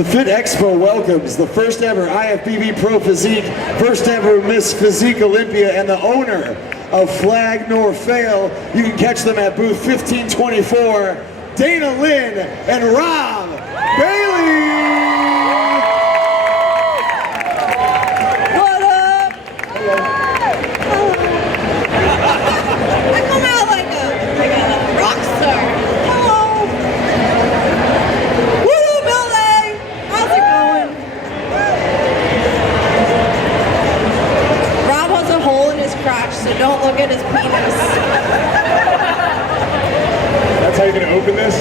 The FitExpo welcomes the first ever IFBB Pro Physique, first ever Miss Physique Olympia, and the owner of Flag Nor Fail. You can catch them at booth 1524, Dana Linn and Rob Bailey. What up? Hello. I come out like a rock star. Hello. What up, LA? How's it going? Rob has a hole in his crotch, so don't look at his penis. That's how you're gonna open this?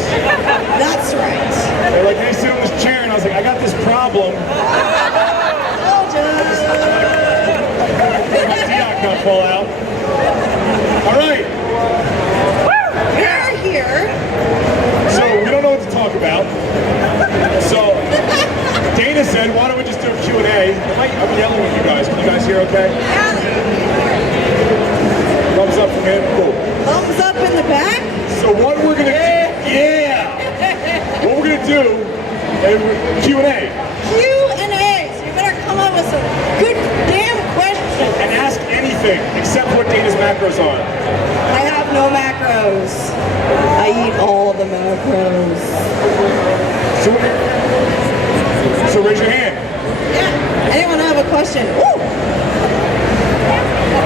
That's right. They're like, hey, sit on this chair, and I was like, I got this problem. My Dion gonna fall out. All right. We're here. So we don't know what to talk about. So Dana said, why don't we just do a Q&A? I'm yelling with you guys. Can you guys hear okay? Yeah. Thumbs up from him. Cool. Thumbs up in the back. So what we're gonna do? Yeah. What we're gonna do is Q&A. Q&A. So you better come up with some good damn questions. And ask anything except what Dana's macros are. I have no macros. I eat all the macros. So raise your hand. Yeah. Anyone have a question? Ooh.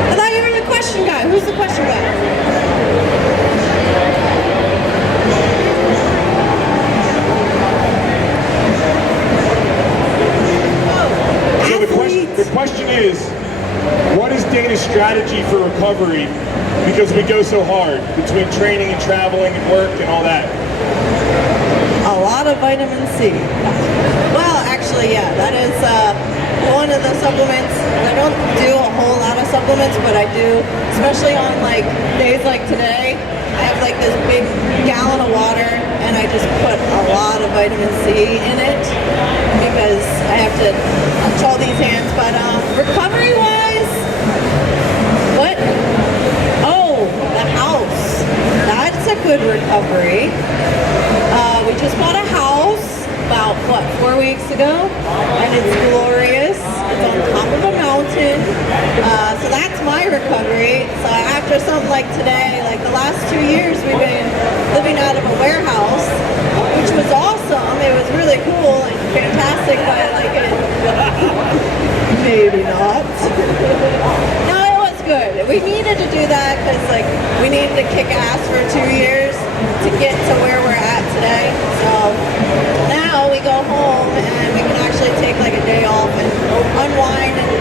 I thought you were the question guy. Who's the question guy? The question is, what is Dana's strategy for recovery? Because we go so hard between training and traveling and work and all that. A lot of vitamin C. Well, actually, yeah, that is one of the supplements. I don't do a whole lot of supplements, but I do, especially on like days like today. I have like this big gallon of water, and I just put a lot of vitamin C in it because I have to touch all these hands. But recovery-wise, what? Oh, the house. That's a good recovery. We just bought a house about, 4 weeks ago, and it's glorious. It's on top of a mountain. So that's my recovery. So after something like today, like the last 2 years, we've been living out of a warehouse, which was awesome. It was really cool and fantastic, but I like it. Maybe not. No, it was good. We needed to do that because like we needed to kick ass for 2 years to get to where we're at today. So now we go home and we can actually take like a day off and unwind and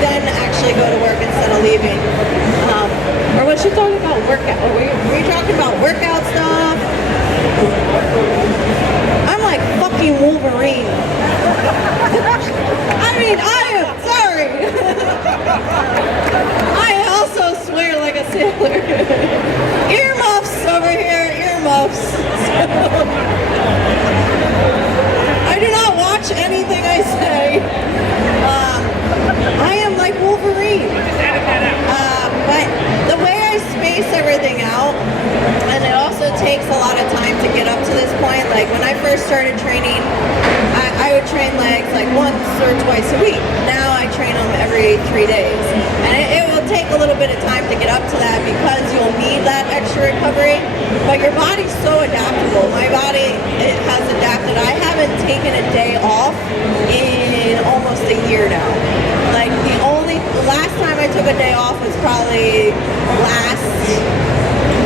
then actually go to work instead of leaving. Or was she talking about workout? Were you talking about workout stuff? I'm like fucking Wolverine. I mean, I am sorry. I also swear like a sailor. Earmuffs over here, earmuffs. I do not watch anything I say. I am like Wolverine. But the way I space everything out, and it also takes a lot of time to get up to this point. Like when I first started training, I would train legs like once or twice a week. Now I train them every 3 days. And it will take a little bit of time to get up to that because you'll need that extra recovery. But your body's so adaptable. My body, it has adapted. I haven't taken a day off in almost a year now. Like the last time I took a day off was probably last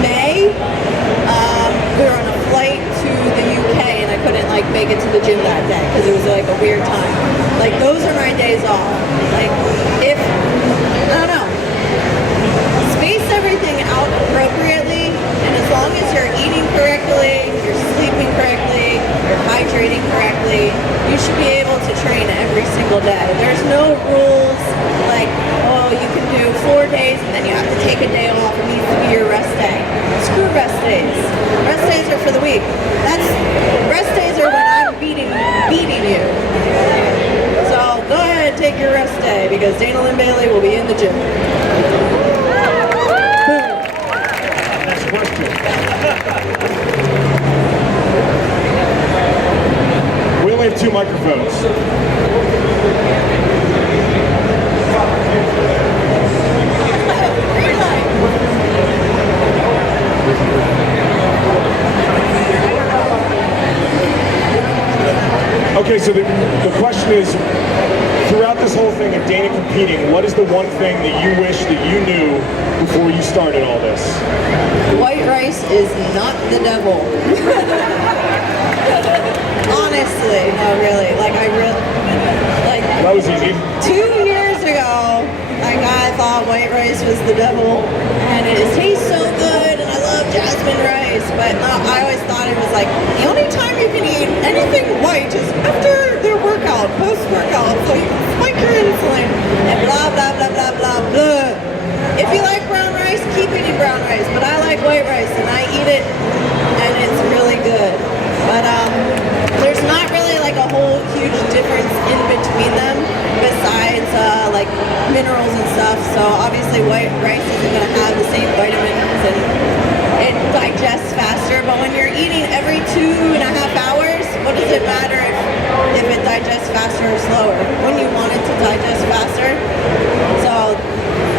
May. We were on a flight to the UK and I couldn't like make it to the gym that day because it was like a weird time. Like those are my days off. Like if, I don't know, space everything out appropriately, and as long as you're eating correctly, you're sleeping correctly, you're hydrating correctly, you should be able to train every single day. There's no rules like, oh, you can do 4 days and then you have to take a day off. It needs to be your rest day. Screw rest days. Rest days are for the weak. Rest days are when I'm beating you. So go ahead and take your rest day because Dana Linn Bailey will be in the gym. Next question. We only have 2 microphones. Okay, so the question is, throughout this whole thing of Dana competing, what is the one thing that you wish that you knew before you started all this? White rice is not the devil. Honestly, no, really. That was easy. 2 years ago, I thought white rice was the devil, and it tastes so good, and I love jasmine rice, but no, I always thought it was like, the only time you can eat anything white is after their workout, post-workout, so you can spike your insulin, and blah, blah, blah, blah, blah, blah. If you like brown rice, keep eating brown rice, but I like white rice, and I eat it, and it's really good. But there's not really like a whole huge difference in between them besides like minerals and stuff. So obviously white rice isn't going to have the same vitamins and it digests faster. But when you're eating every 2.5 hours, what does it matter if it digests faster or slower? When you want it to digest faster. So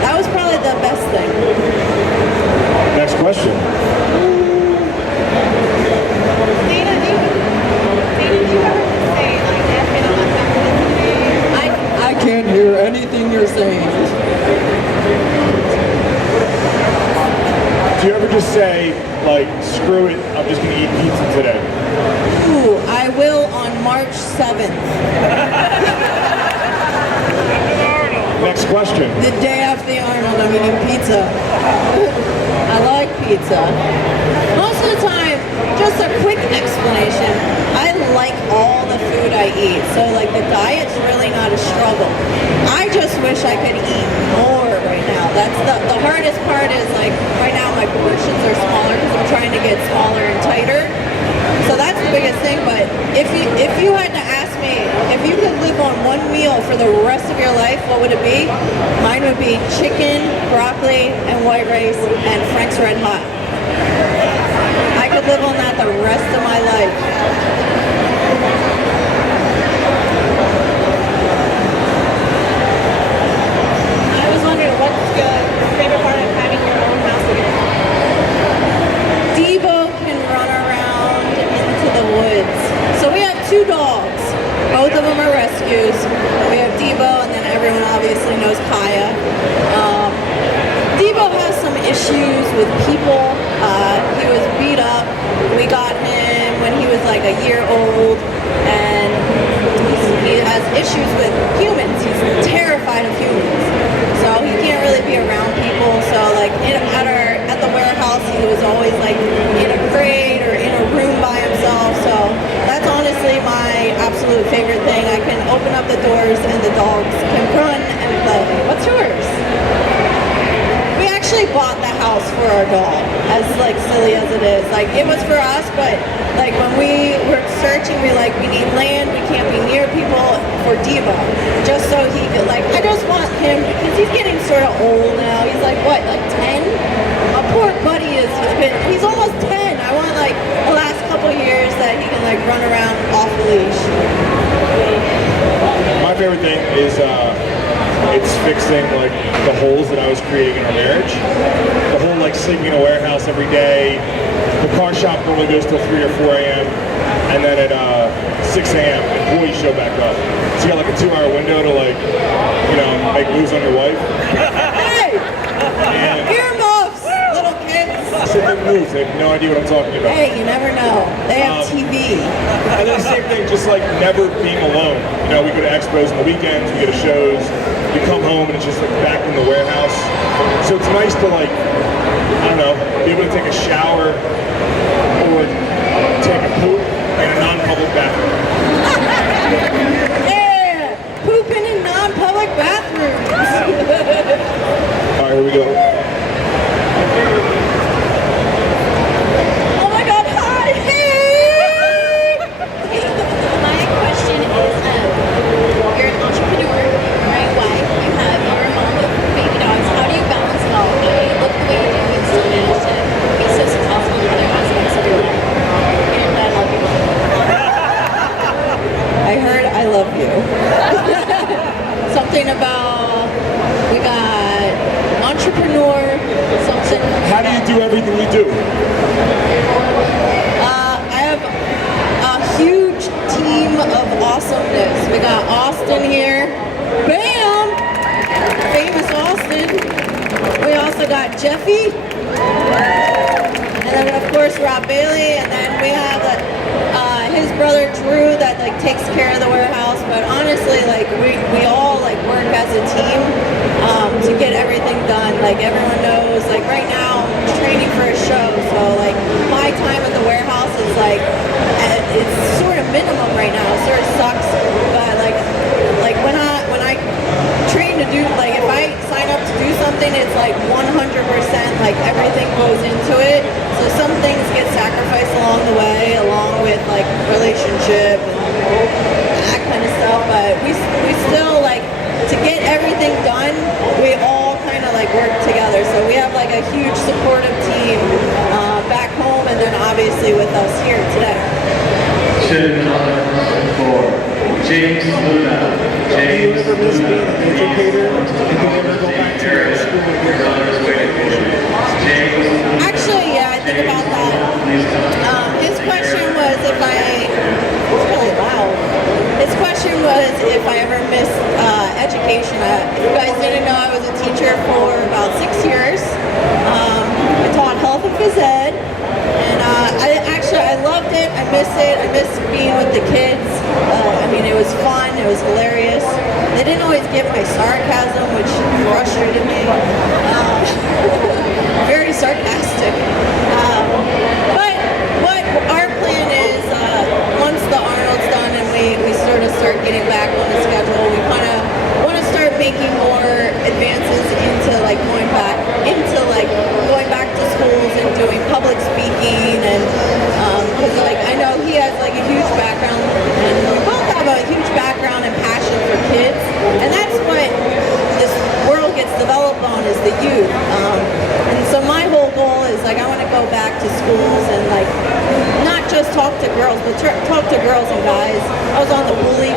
that was probably the best thing. Next question. I can't hear anything you're saying. Do you ever just say, like, screw it, I'm just going to eat pizza today? Ooh, I will on March 7th. Next question. The day after the Arnold, I'm eating pizza. I like pizza. Most of the time, just a quick explanation, I like all the food I eat, so like the diet's really not a struggle. I just wish I could eat more right now. That's the hardest part is like, right now my portions are smaller because I'm trying to get smaller and tighter. So that's the biggest thing, but if you had to ask me, if you could live on one meal for the rest of your life, what would it be? Mine would be chicken, broccoli, and white rice, and Frank's Red Hot. I could live on that the rest of my life. I was wondering, what's your favorite part of having your own house again? Debo can run around into the woods. So we have 2 dogs. Both of them are rescues. We have Debo, and then everyone obviously knows Kaya. Debo has some issues with people. He was beat up. We got him when he was like a year old, and he has issues with humans. He's terrified of humans, so he can't really be around people. So like at the warehouse, he was always like in a crate or in a room by himself. So that's honestly my absolute favorite thing. I can open up the doors and the dogs can run and play. What's yours? We actually bought the house for our dog, as like silly as it is. Like it was for us, but like when we were searching, we need land, we can't be near people for Debo. Just so he could I just want him, because he's getting sort of old now. He's like what, like 10? My poor buddy he's almost 10. I want the last couple years that he can run around off the leash. My favorite thing is it's fixing the holes that I was creating in our marriage. The whole sleeping in a warehouse every day. The car shop normally goes till 3 or 4 a.m. and then at 6 a.m. employees show back up. So you got a 2-hour window to make moves on your wife. Hey! Earmuffs, little kids. So they move. They have no idea what I'm talking about. Hey, you never know. They have TV. And then the same thing, just never being alone. We go to expos on the weekends, we go to shows, you come home and it's just back in the warehouse. So it's nice to I don't know, be able to take a shower or take a poop in a non-public bathroom. Yeah, pooping in non-public bathrooms. All right, here we go. Oh my God, hi, hey! My question is, you're an entrepreneur, right? Wife, you have your mom with baby dogs. How do you balance it all? How do you look the way you do and still manage to be so successful in other aspects of your life? And help people. I everything you do? I have a huge team of awesomeness. We got Austin here. Bam! Famous Austin. We also got Jeffy. And then of course Rob Bailey. And then we have his brother Drew that like takes care of the warehouse. But honestly, like we all like work as a team to get everything done. Like everyone knows, like right now I'm training for a show, so like my time at the warehouse is like it's sort of minimum right now. It sort of sucks, but like when I train to do, like if I sign up to do something, it's like 100% like everything goes into it. So some things get sacrificed along the way, along with like relationship and that kind of stuff. But we still like to get everything done. We all kind of like work together. So we have like a huge supportive team back home, and then obviously with us here today. Should honor for James Luna. James Do you ever miss being an educator? Did you ever go back to your school with your Actually, yeah, I think about that. His question was if it's really loud. His question was if I ever missed education. If you guys didn't know, I was a teacher for about 6 years. I taught health and phys ed. And I loved it. I miss it. I miss being with the kids. I mean, it was fun. It was hilarious. They didn't always get my sarcasm, which frustrated me. Very sarcastic. But what our plan is, once the Arnold's done and we sort of start getting back on the schedule, we kind of want to start making more advances into going back to schools and doing public speaking, and because I know he has a huge background, and we both have a huge background and passion for kids, and that's what this world gets developed on, is the youth. And so my whole goal is I want to go back to schools and not just talk to girls, but talk to girls and guys. I was on the bully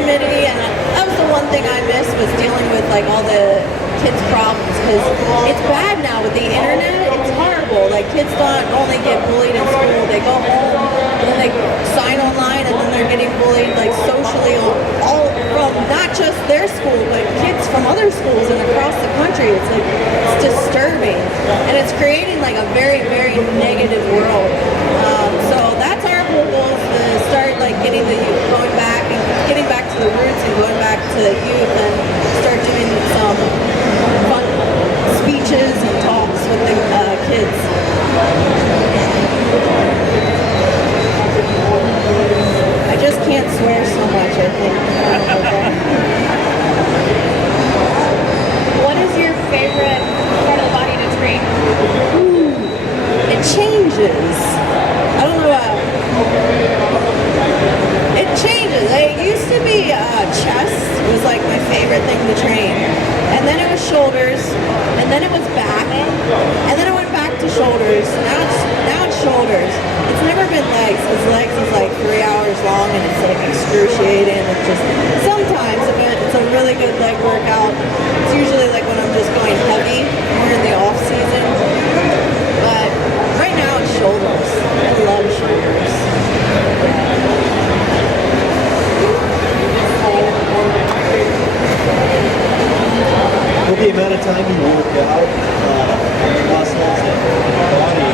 committee, and that was the one thing I missed, was dealing with all the kids' problems, because it's bad now with the internet. It's horrible. Kids don't only get bullied in school; they go home and then they sign online, and then they're getting bullied socially, all from not just their school, but kids from other schools and across the country. It's disturbing, and it's creating a very, very negative world. So that's our whole goal, is to start getting the youth, getting back to the roots and going back to the youth, and start doing some fun speeches and talks with the kids. I just can't swear so much, I think. What is your favorite part of the body to train? It changes. I don't know. It changes. It used to be chest was my favorite thing to train, and then it was shoulders, and then it was back, and then I went back to shoulders. Now it's shoulders. It's never been legs, because legs is 3 hours long, and it's excruciating. It's just sometimes if it's a really good leg workout, it's usually when I'm just going heavy, more in the off season. But right now it's shoulders. I love shoulders. With the amount of time you work out, muscles and body,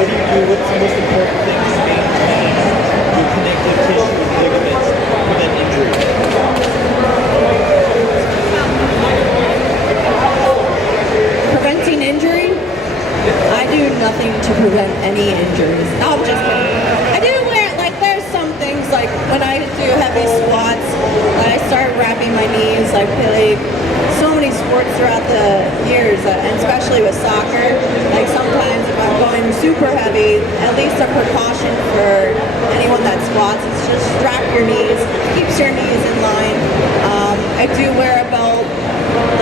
what do you do? What's the most important thing to maintain your connective tissue and ligaments to prevent injury? Preventing injury? I do nothing to prevent any injuries. No, I'm just kidding. I do wear, there's some things, when I do heavy squats, I start wrapping my knees. I played so many sports throughout the years, and especially with soccer. Sometimes if I'm going super heavy, at least a precaution for anyone that squats is just strap your knees, keeps your knees in line. I do wear a belt,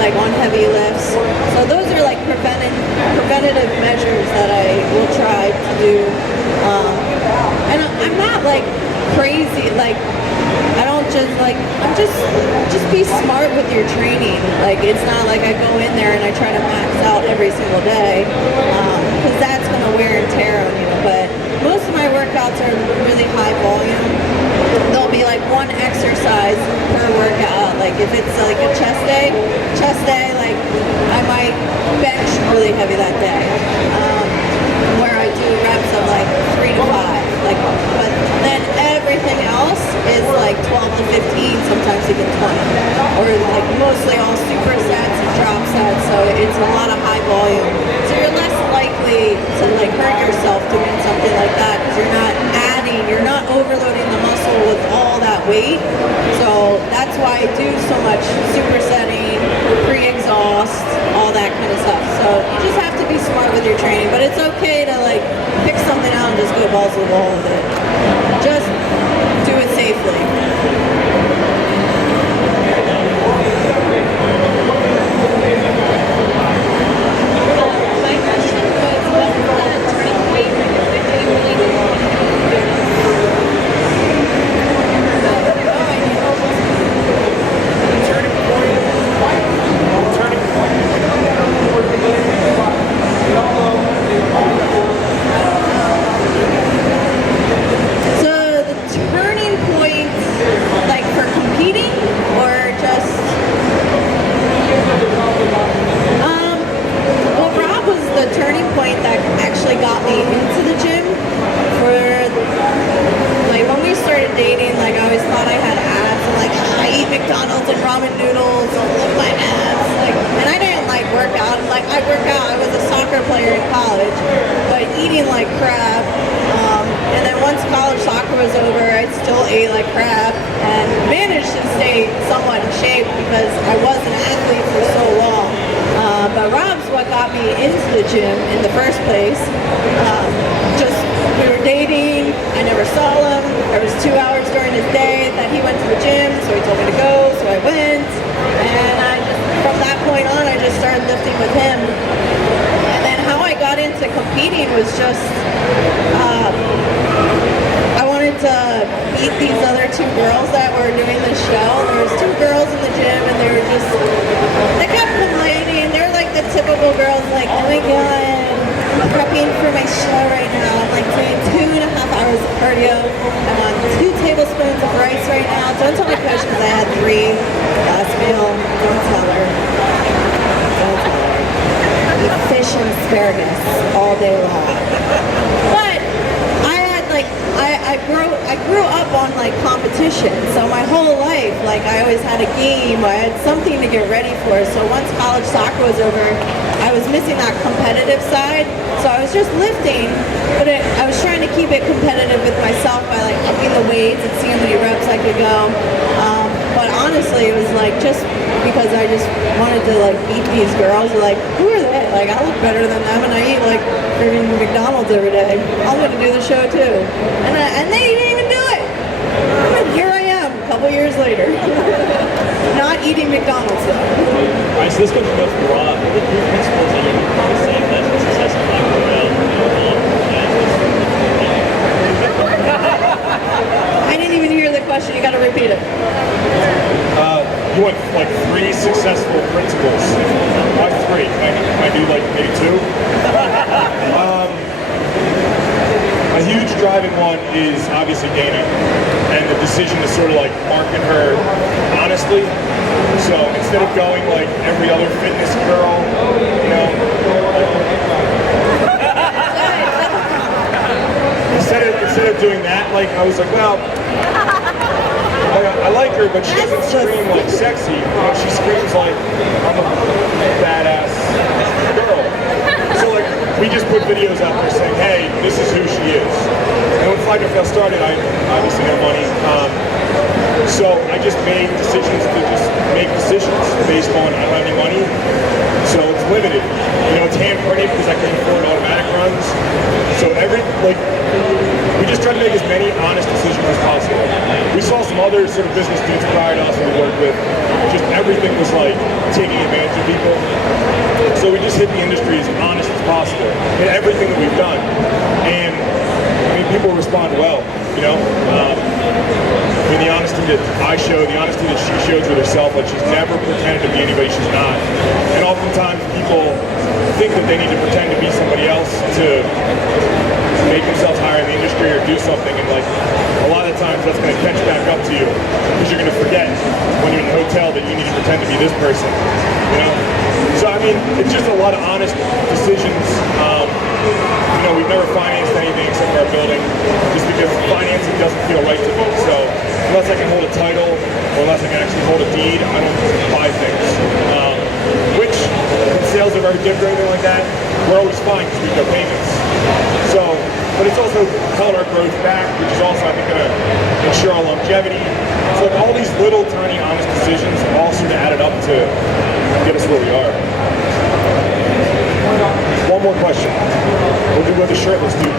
on heavy lifts. So those are preventative measures that I will try to do. And I'm not crazy. I don't just like, just be smart with your training. Like, it's not like I go in there and I try to max out every single day, because that's going to wear and tear on you. But most of my workouts are really high volume. There'll be like one exercise per workout. Like if it's like a chest day, like I might bench really heavy that day, where I do reps of like 3 to 5. Like, but then everything else is like 12 to 15, sometimes even 20, or like mostly all supersets and drop sets. So it's a lot of high volume. So you're less likely to like hurt yourself doing something like that, because you're not overloading the muscle with all that weight. So that's why I do so much supersetting, pre-exhaust, all that kind of stuff. So you just have to be smart with your training, but it's okay to like pick something out and just go balls to the wall with it. Just do it safely. My question was, what's the turning point when you really didn't want to do this? So the turning point, like for competing, or just well, Rob was the turning point that actually got me into the gym. For like when we started dating, like I always thought I had abs, and like I eat McDonald's and ramen noodles, and love my abs. Like, and I didn't like work out. Like I work out. I was a soccer player in college, but eating like crap. And then once college soccer was over, I still ate like crap and managed to stay somewhat in shape because I was an athlete for so long. But Rob's what got me into the gym in the first place. Just we were dating. I never saw him. There was 2 hours during his day that he went to the gym, so he told me to go, so I went. And from that point on, I just started lifting with him. And then how I got into competing was just I wanted to beat these other 2 girls that were doing the show. There was 2 girls in the gym, and they kept complaining. They're like the typical girls, like, oh my god, I'm prepping for my show right now. I'm like doing 2.5 hours of cardio. I'm on 2 tablespoons of rice right now. Don't tell my coach because I had 3 last meal. Don't tell her. Don't tell her. Eat fish and asparagus all day long. But I grew up on like competition, so my whole life, like I always had a game, I had something to get ready for. So once college soccer was over, I was missing that competitive side. So I was just lifting, but I was trying to keep it competitive with myself by like upping the weights and seeing how many reps I could go. But honestly, it was like just because I just wanted to like beat these girls. Like, who are they? Like, I look better than them, and I eat like freaking McDonald's every day. I'm gonna do the show too, and they didn't even do it. And here I am, a couple years later, not eating McDonald's though. All right, so this comes from Rob. What are the 3 principles that you're saying that success in life will I didn't even hear the question. You got to repeat it. You want like 3 successful principles? Why 3? Can I do like maybe 2? A huge driving one is obviously Dana, and the decision to sort of like market her honestly. So instead of going like every other fitness girl, you know, instead of doing that, like I was like, well, I like her, but she doesn't scream like sexy. You know, she screams like I'm a badass girl. So like we just put videos out there saying, hey, this is who she is. And when Flag NFL started, I obviously had money. So I just made decisions to just make decisions based on I don't have any money. So it's limited. You know, it's hand printed because I couldn't afford automatic runs. So we just try to make as many honest decisions as possible. We saw some other sort of business dudes prior to us we worked with. Just everything was like taking advantage of people. So we just hit the industry as honest as possible in everything that we've done. And I mean, people respond well. you know. I mean, the honesty that I show, the honesty that she shows with herself, like she's never pretended to be anybody she's not. And oftentimes people think that they need to pretend to be somebody else to make themselves higher in the industry or do something, and like a lot of times that's going to catch back up to you because you're going to forget when you're in the hotel that you need to pretend to be this person, you know. So I mean, it's just a lot of honest decisions. You know, we've never financed anything except for our building, just because financing doesn't feel right to me. So unless I can hold a title or unless I can actually hold a deed, I don't buy things. Which when sales are very different or anything like that, we're always fine because we have no payments. So, but it's also held our growth back, which is also, I think, going to ensure our longevity. So like all these little tiny honest decisions all sort of added up to get us where we are. One more question. We'll do with the shirtless dude.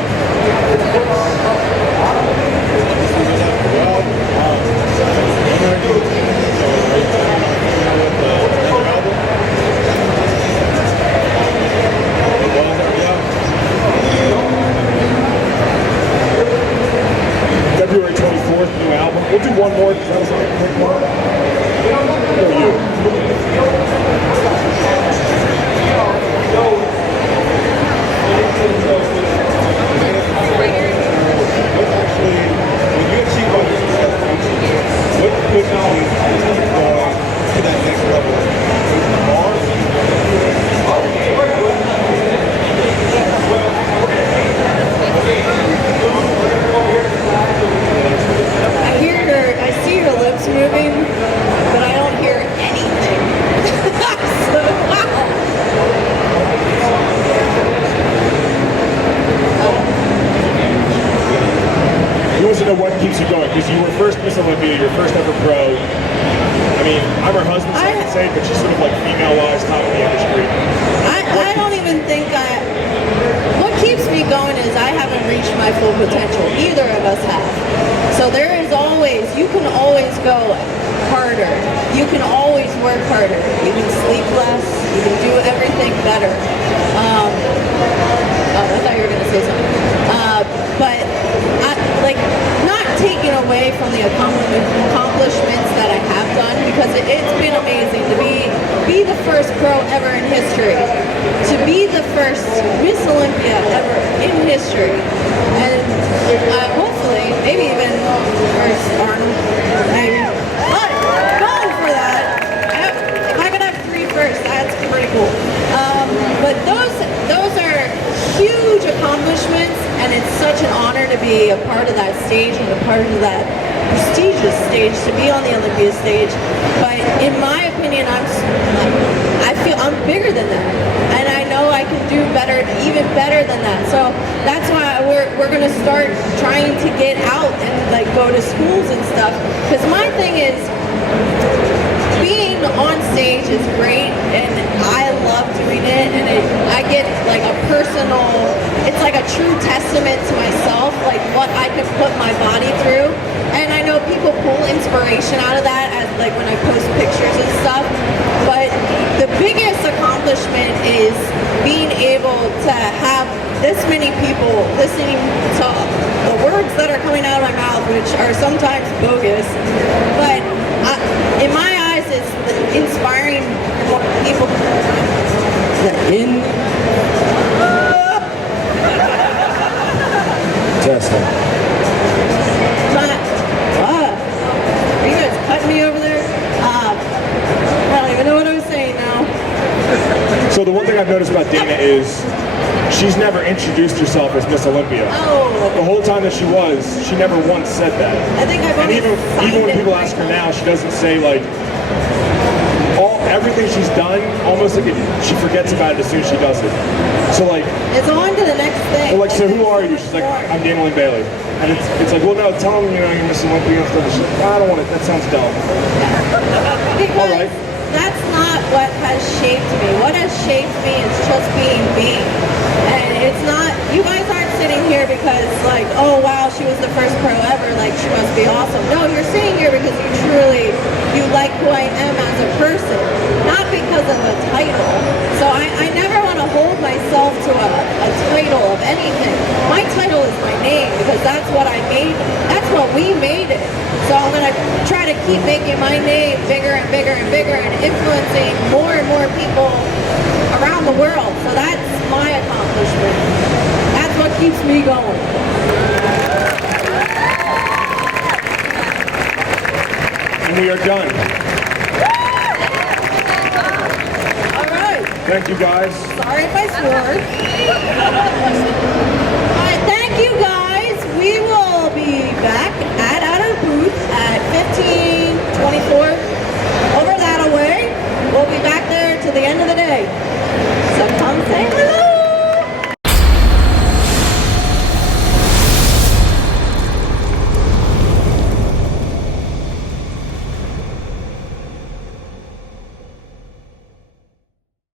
February 24th, new album. We'll do one more because that was like a quick one. Or you. I see your lips moving, but I don't hear anything. So, wow. He wants to know what keeps you going, because you were first Miss Olympia, your first ever pro. I mean, I'm her husband, so I can say, but she's sort of like female-wise, top of the industry. I don't even think what keeps me going is I haven't reached my full potential. Either of us have. So there is always, you can always go harder. You can always work harder. You can sleep less. You can do everything better. Oh, I thought you were going to say something. But not taking away from the accomplishments that I have done, because it's been amazing to be the first pro ever in history, to be the first Miss Olympia ever in history, and hopefully maybe even first Arnold. But going for that, if I could have 3 first, that's pretty cool. But those are huge accomplishments, and it's such an honor to be a part of that stage and a part of that prestigious stage, to be on the Olympia stage. But in my opinion, I feel I'm bigger than that, and I know I can do better, even better than that. So that's why we're going to start trying to get out and like go to schools and stuff. Because my thing is, being on stage is great, and I love doing it, and I get like a personal, it's like a true testament to myself, like what I can put my body through. And I know people pull inspiration out of that, as like when I post pictures and stuff, but the biggest accomplishment is being able to have this many people listening to the words that are coming out of my mouth, which are sometimes bogus, but in my eyes, it's inspiring more people. Testing. What? Are you guys cutting me over there? I don't even know what I was saying now. So the one thing I've noticed about Dana is she's never introduced herself as Miss Olympia. Oh. The whole time that she was, she never once said that. I think I've And always even when signed people it ask her myself. now, she doesn't say like everything she's done, almost like she forgets about it as soon as she does it. So like, It's on to the next thing. well, like, so who are you? She's like, I'm Dana Linn Bailey. And it's like, well, no, tell them, you know, you're Miss Olympia and stuff. She's like, I don't want it. That sounds dumb. Because All right. that's not what has shaped me. What has shaped me is just being me. And it's not, you guys aren't sitting here because like, oh wow, she was the first pro ever, like she must be awesome. No, you're sitting here because you like who I am as a person, not because of a title. So I never want to hold myself to a title of anything. My title is my name, because that's what I made but we made it. So I'm gonna try to keep making my name bigger and bigger and bigger and influencing more and more people around the world. So that's my accomplishment. That's what keeps me going. And we are done. All right. Thank you, guys. Sorry if I swore. All right, thank you guys. We will be back at our booth at 1524 over that way. We'll be back there to the end of the day. So come say hi.